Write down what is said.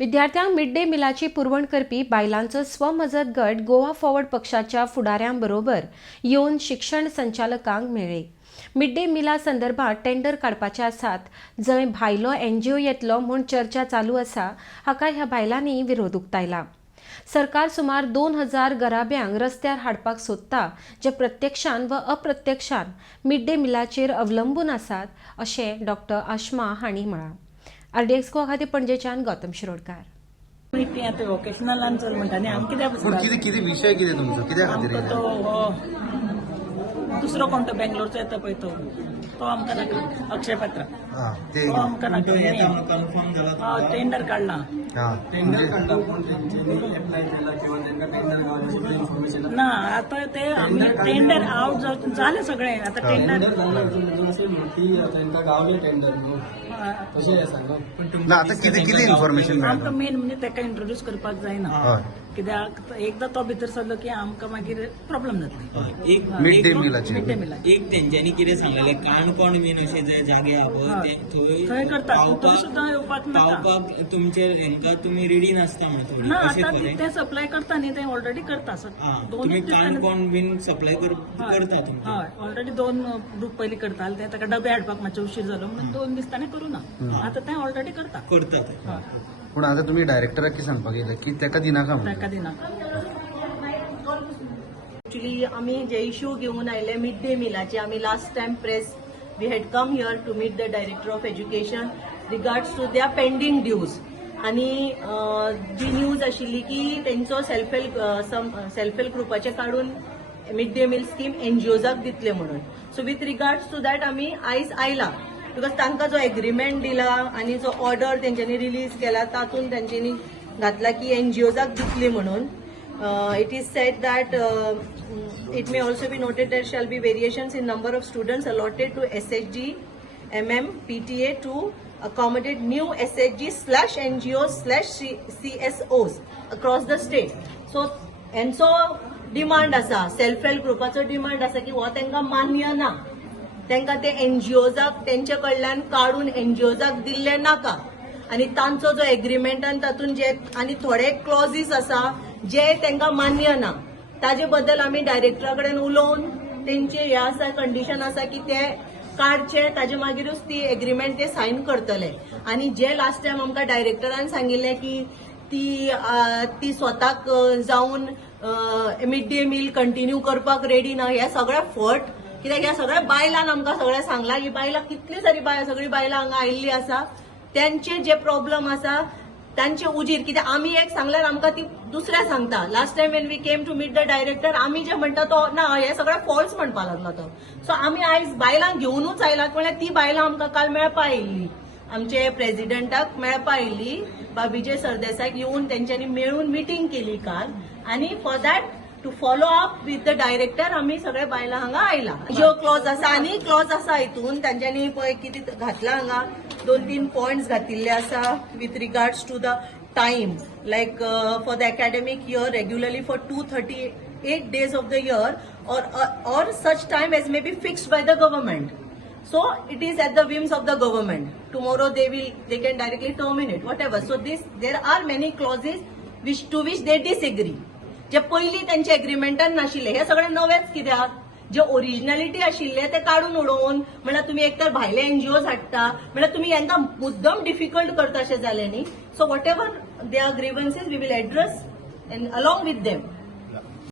विद्यार्थ्यांक mid day मिलाची पुरवण करपी बायलांचो स्वमजत गट गोवा फॉरवर्ड पक्षाच्या फुडाऱ्यांबरोबर येवन शिक्षण संचालकांक मेळ्ळे. मिड डे मिला संदर्भात टेंडर काडपाचे आसात जंय भायलो एनजीओ येतलो म्हूण चर्चा चालू आसा हाका ह्या बायलांनी विरोध उक्तायला. सरकार सुमार 2000 गराब्यांक रस्त्यार हाडपाक सोदता जे प्रत्यक्षान व अप्रत्यक्षान मिड डे मिलाचेर अवलंबून आसात अशें डॉ. आशमा हांणी म्हळां. RDX गोवा खातीर पणजेच्यान गौतम शिरोडकार. आता वोकेशनल आन्सर म्हणटा न्ही आमकां कितें विषय कितें तुमचो कित्याक खातीर तो दुसरो कोण तो बेंगलोरचो येता पळय तो आमकां नाका. अक्षय पात्र तो आमकां नाका. टेंडर काडला ना आता ते आमी टेंडर आउट जालें सगळें. आता टेंडर गावले टेंडर आता कितें इन्फॉर्मेशन आमकां मेन म्हणजे ताका इंट्रोड्यूस करपाक जायना कित्याक एकदा तो भितर सरलो की आमकां मागीर प्रॉब्लेम जातलो. मिड डे मिलाचे एक तेंच्यांनी कितें सांगलेलें काणकोण बीन अशे जे जागे आहा पळय थंय करता थंय सुद्दां येवपाक नाका. पावपाक तुमचे हेंका तुमी रेडी नासता म्हणून ना आता ते सप्लाय करता न्ही ते ऑलरेडी करता. तुमी काणकोण बीन सप्लाय करता तुमी. हय ऑलरेडी 2 ग्रुप पयलीं करताले ते ताका डबे हाडपाक मातशे उशीर जालो म्हणून 2 दीस ताणें करूं ना. आता ते ऑलरेडी करता. पूण आता तुम्ही डायरेक्टराक कितें सांगपाक येयला की ताका दिनाका ताका दिनाका. एक्चुअली आमी जे इश्यू घेवन आयले मिड डे मिलाचे आमी last time press we had come here to meet the director of education regards to their pending dues. आणि जी न्यूज आशिल्ली की तेंचो सेल्फ हेल्प ग्रुपाचे काडून मिड डे मील स्कीम एनजीओजाक दितले म्हणून. So with regards to that आमी आयज आयला बिकॉज तांकां जो एग्रीमेंट दिला आणि जो ऑर्डर तेंच्यांनी रिलीज केला तातूंत तेंच्यांनी घातला की एनजीओजाक दितली म्हणून. It is said that it may also be noted that shall be variations in number of students allotted to SHG, MM, PTA to accommodate new SHG/NGOs/CSOs across the state. So हेंचो demand आसा, self help ग्रुपाचो demand आसा की हो तांकां मान्य ना. तांकां ते एनजीओजाक तेंचे कडल्यान काडून एनजीओजाक दिल्ले नाका. आणि तांचो जो एग्रीमेंटान तातूंत जे आनी थोडे क्लॉजीस आसा जे तांकां मान्य ना ताजे बद्दल आमी डायरेक्टरा कडेन उलोवन तेंचे हे आसा कंडिशन आसा की ते काडचे ताजे मागीरूच ती एग्रीमेंट ते सायन करतले. आणि जे लास्ट टायम आमकां डायरेक्टरान सांगिल्लें की ती स्वताक जावन मिड डे मील कंटिन्यू करपाक रेडी ना हे सगळे फट. कित्याक ह्या सगळ्या बायलांन आमकां सगळें सांगला ही बायलां कितली सारी सगळी बायलां हांगा आयिल्ली आसा त्यांचे जे प्रॉब्लेम आसा तांचे उजीर. कित्याक आमी एक सांगल्यार आमकां ती दुसऱ्या सांगता. Last time when we came to meet the director आमी जे म्हणटा तो ना हे सगळें फॉल्स म्हणपा लागलो तो. सो आमी आयज बायलांक घेवनूच आयलात म्हळ्यार ती बायलां आमकां काल मेळपा आयिल्ली आमचे प्रेसिडेंटाक मेळपा आयिल्ली विजय सरदेसाईक येवन तेंच्यांनी मेळून मिटींग केली काल. आणि for that to follow up with the director आमी सगळे बायलां हांगा आयला. जो क्लॉज आसा आनी क्लॉज आसा हितून तांच्यांनी पळय कितें घातला हांगा 2-3 पॉयंट्स घातिल्ले आसा with regards to the time like for the academic year regularly for 238 days of the year or such time as may be fixed by the government. So it is at the whims of the government. Tomorrow they can directly terminate whatever. So there are many clauses to which they disagree. जे पयलीं त्यांचे एग्रीमेंटान नाशिल्ले हे सगळे नवेच कित्याक जे originality आशिल्ले ते काडून उडोवन म्हळ्यार तुमी एकतर भायले एनजीओज हाडटा म्हळ्यार तुमी हांकां मुद्दम डिफिकल्ट करता अशें जालें न्ही. So whatever they are grievances we will address along with them.